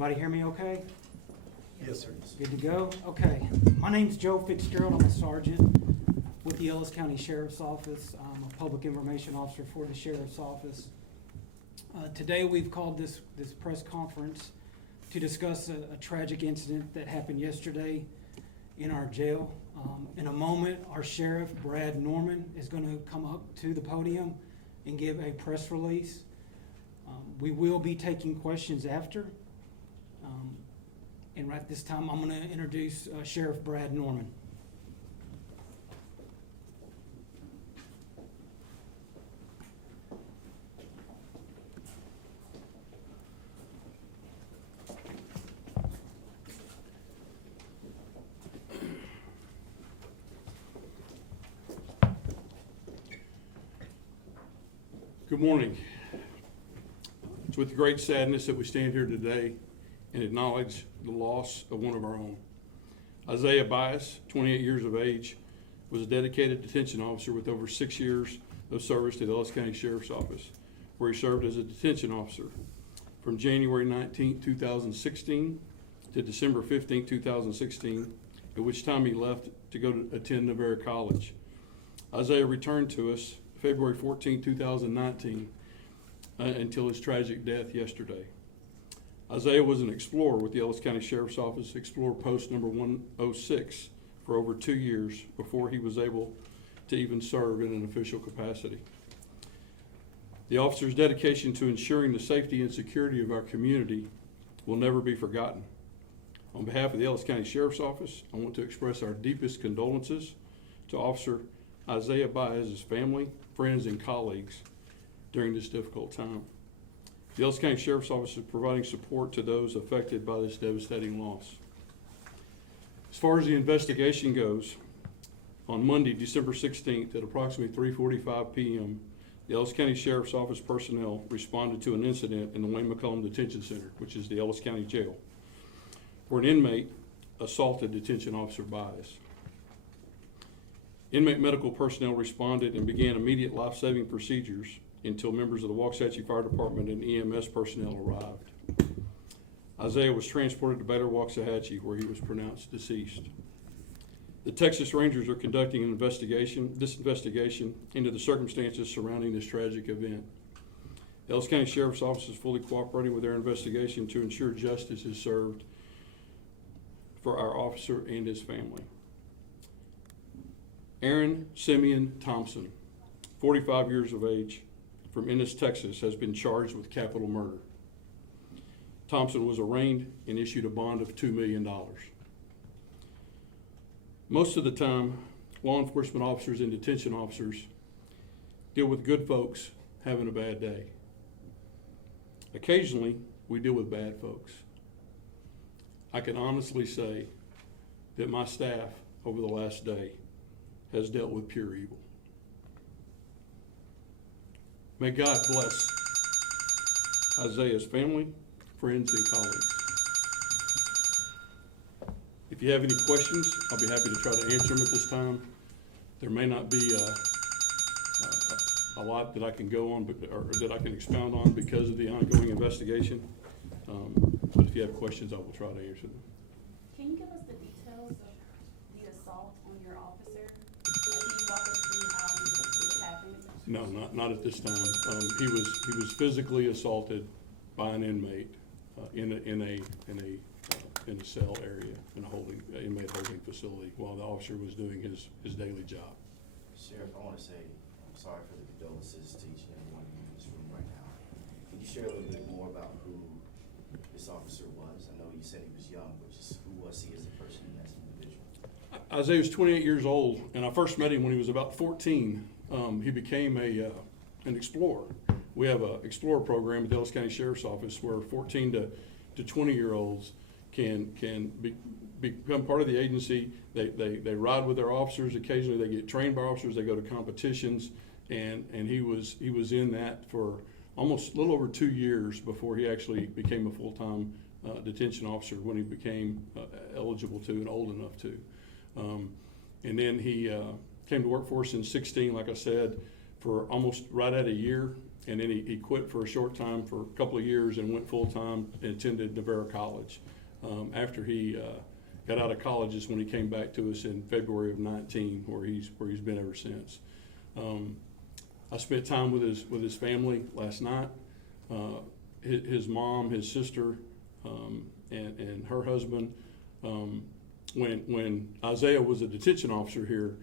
everybody hear me okay? Yes, sir. Good to go? Okay. My name's Joe Fitzgerald. I'm a sergeant with the Ellis County Sheriff's Office. I'm a public information officer for the Sheriff's Office. Today we've called this press conference to discuss a tragic incident that happened yesterday in our jail. In a moment, our Sheriff, Brad Norman, is going to come up to the podium and give a press release. We will be taking questions after. And right this time, I'm going to introduce Sheriff Brad Norman. Good morning. It's with great sadness that we stand here today and acknowledge the loss of one of our own. Officer Bas, 28 years of age, was a dedicated detention officer with over 6 years of service to the Ellis County Sheriff's Office, where he served as a detention officer from January 19, 2016 to December 15, 2016, at which time he left to go to attend Navarre College. Isaiah returned to us February 14, 2019, until his tragic death yesterday. Isaiah was an explorer with the Ellis County Sheriff's Office, Explorer Post number 106, for over 2 years before he was able to even serve in an official capacity. The officer's dedication to ensuring the safety and security of our community will never be forgotten. On behalf of the Ellis County Sheriff's Office, I want to express our deepest condolences to Officer Isaiah Bas, his family, friends, and colleagues during this difficult time. The Ellis County Sheriff's Office is providing support to those affected by this devastating loss. As far as the investigation goes, on Monday, December 16th at approximately 3:45 p.m., the Ellis County Sheriff's Office personnel responded to an incident in the Wayne McCollum Detention Center, which is the Ellis County Jail, where an inmate assaulted Detention Officer Bas. Inmate medical personnel responded and began immediate life-saving procedures until members of the Waxahachie Fire Department and EMS personnel arrived. Isaiah was transported to Baylor Waxahachie, where he was pronounced deceased. The Texas Rangers are conducting an investigation into the circumstances surrounding this tragic event. The Ellis County Sheriff's Office is fully cooperating with their investigation to ensure justice is served for our officer and his family. Aaron Simeon Thompson, 45 years of age, from Ennis, Texas, has been charged with capital murder. Thompson was arraigned and issued a bond of $2 million. Most of the time, law enforcement officers and detention officers deal with good folks having a bad day. Occasionally, we deal with bad folks. I can honestly say that my staff over the last day has dealt with pure evil. May God bless Isaiah's family, friends, and colleagues. If you have any questions, I'll be happy to try to answer them at this time. There may not be a lot that I can go on, or that I can expound on because of the ongoing investigation. But if you have questions, I will try to answer them. Can you give us the details of the assault on your officer? Can you walk us through how it happened? No, not at this time. He was physically assaulted by an inmate in a cell area in a inmate holding facility while the officer was doing his daily job. Sheriff, I want to say I'm sorry for the condolences to each and every one of you in this room right now. Can you share a little bit more about who this officer was? I know you said he was young, but just who was he as a person and as an individual? Isaiah was 28 years old, and I first met him when he was about 14. He became an explorer. We have an explorer program at the Ellis County Sheriff's Office where 14 to 20-year-olds can become part of the agency. They ride with their officers. Occasionally they get trained by officers. They go to competitions, and he was in that for almost a little over 2 years before he actually became a full-time detention officer when he became eligible to and old enough to. And then he came to work for us in 16, like I said, for almost right at a year, and then he quit for a short time for a couple of years and went full-time and attended Navarro College. After he got out of college is when he came back to us in February of 19, where he's been ever since. I spent time with his family last night. His mom, his sister, and her husband. When Isaiah was a detention officer here,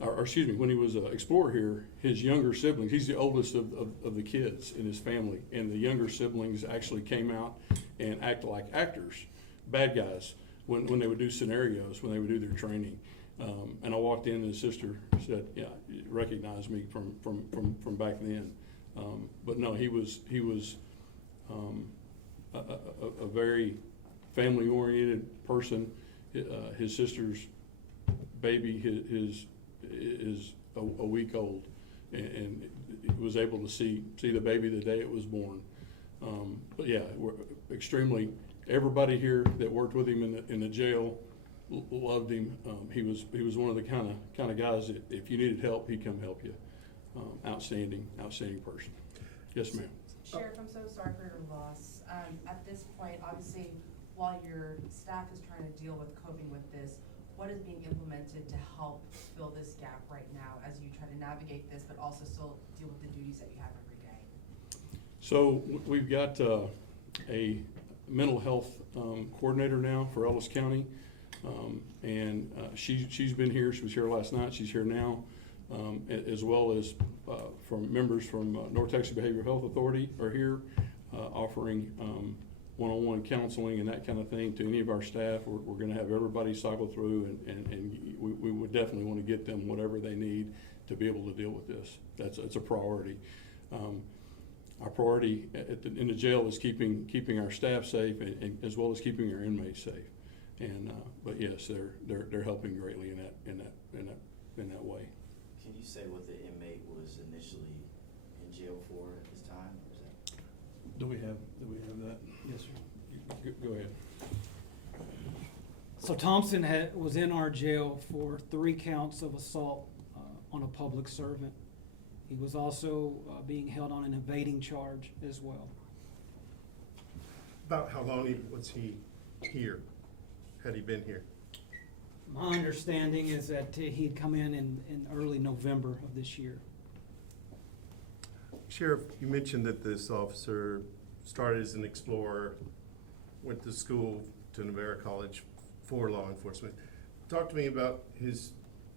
or excuse me, when he was an explorer here, his younger siblings, he's the oldest of the kids in his family, and the younger siblings actually came out and acted like actors, bad guys, when they would do scenarios, when they would do their training. And I walked in and his sister said, yeah, recognized me from back then. But no, he was a very family-oriented person. His sister's baby is a week old, and was able to see the baby the day it was born. But yeah, we're extremely. Everybody here that worked with him in the jail loved him. He was one of the kind of guys that if you needed help, he'd come help you. Outstanding person. Yes, ma'am. Sheriff, I'm so sorry for your loss. At this point, obviously, while your staff is trying to deal with coping with this, what is being implemented to help fill this gap right now as you try to navigate this, but also still deal with the duties that you have every day? So we've got a mental health coordinator now for Ellis County, and she's been here. She was here last night. She's here now, as well as from members from North Texas Behavioral Health Authority are here, offering one-on-one counseling and that kind of thing to any of our staff. We're going to have everybody cycle through, and we would definitely want to get them whatever they need to be able to deal with this. It's a priority. Our priority in the jail is keeping our staff safe, and as well as keeping our inmates safe. And but yes, they're helping greatly in that way. Can you say what the inmate was initially in jail for at this time? Or is that? Do we have that? Yes, sir. Go ahead. So Thompson was in our jail for 3 counts of assault on a public servant. He was also being held on an evading charge as well. About how long was he here? Had he been here? My understanding is that he'd come in early November of this year. Sheriff, you mentioned that this officer started as an explorer, went to school to Navarro College for law enforcement. Talk to me about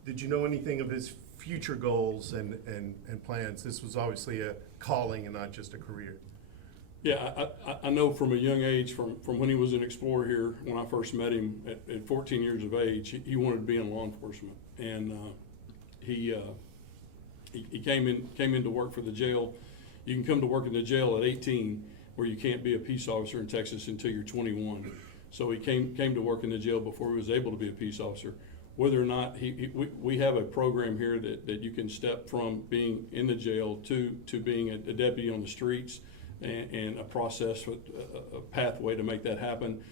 did you know anything of his future goals and plans? This was obviously a calling and not just a career. Yeah, I know from a young age, from when he was an explorer here, when I first met him at 14 years of age, he wanted to be in law enforcement, and he came in to work for the jail. You can come to work in the jail at 18, where you can't be a peace officer in Texas until you're 21. So he came to work in the jail before he was able to be a peace officer. Whether or not we have a program here that you can step from being in the jail to being a deputy on the streets, and a process, a pathway to make that happen.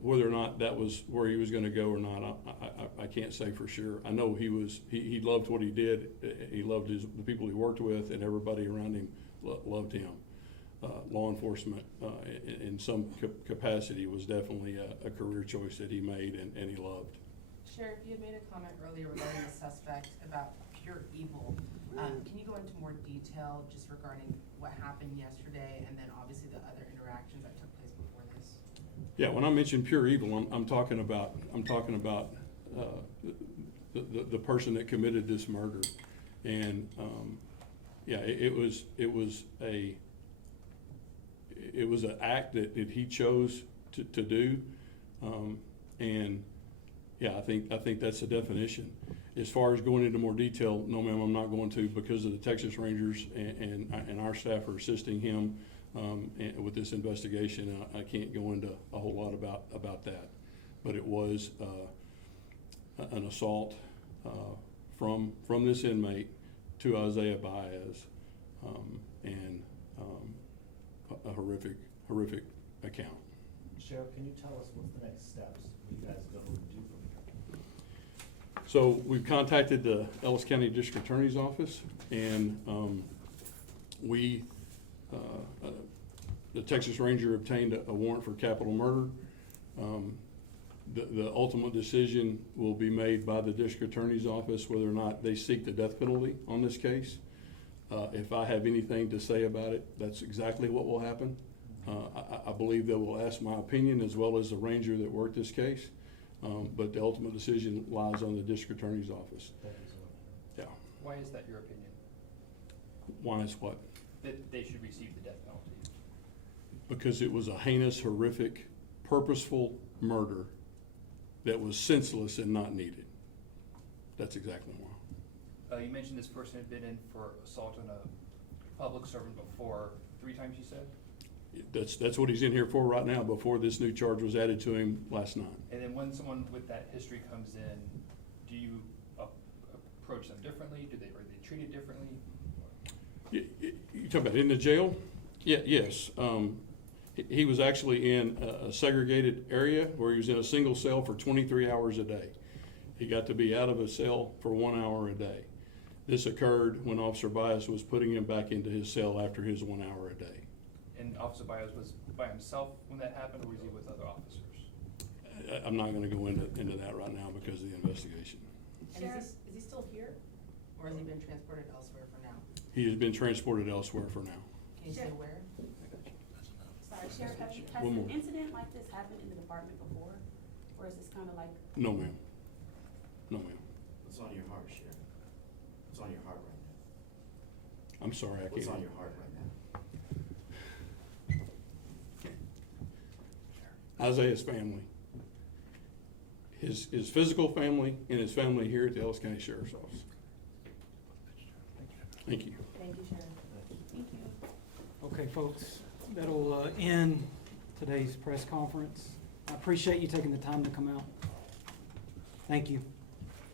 Whether or not that was where he was going to go or not, I can't say for sure. I know he loved what he did. He loved the people he worked with, and everybody around him loved him. Law enforcement, in some capacity, was definitely a career choice that he made and he loved. Sheriff, you had made a comment earlier regarding the suspect about pure evil. Can you go into more detail just regarding what happened yesterday, and then obviously the other interactions that took place before this? Yeah, when I mention pure evil, I'm talking about the person that committed this murder, and yeah, it was an act that he chose to do, and yeah, I think that's the definition. As far as going into more detail, no, ma'am, I'm not going to, because of the Texas Rangers and our staff are assisting him with this investigation. I can't go into a whole lot about that, but it was an assault from this inmate to Isaiah Bas, and a horrific account. Sheriff, can you tell us what's the next steps you guys are going to do from here? So we've contacted the Ellis County District Attorney's Office, and we the Texas Ranger obtained a warrant for capital murder. The ultimate decision will be made by the district attorney's office whether or not they seek the death penalty on this case. If I have anything to say about it, that's exactly what will happen. I believe they will ask my opinion as well as the ranger that worked this case. But the ultimate decision lies on the district attorney's office. Yeah. Why is that your opinion? Why is what? That they should receive the death penalty? Because it was a heinous, horrific, purposeful murder that was senseless and not needed. That's exactly why. You mentioned this person had been in for assault on a public servant before, 3 times you said? That's what he's in here for right now, before this new charge was added to him last night. And then when someone with that history comes in, do you approach them differently? Are they treated differently? You talk about in the jail? Yeah, yes. He was actually in a segregated area where he was in a single cell for 23 hours a day. He got to be out of a cell for 1 hour a day. This occurred when Officer Bas was putting him back into his cell after his 1 hour a day. And Officer Bas was by himself when that happened, or was he with other officers? I'm not gonna go into that right now because of the investigation. And is he still here, or has he been transported elsewhere for now? He has been transported elsewhere for now. Can you say where? Sorry, Sheriff, has One an more. incident like this happened in the department before? Or is this kind of like, No, ma'am. No, ma'am. What's on your heart, Sheriff? What's on your heart right now? I'm sorry, I can't. What's on your heart right now? Isaiah's family. His physical family and his family here at the Ellis County Sheriff's Office. Thank you. thank you, Sheriff. Thank you. Okay, folks, that'll end today's press conference. I appreciate you taking the time to come out. Thank you.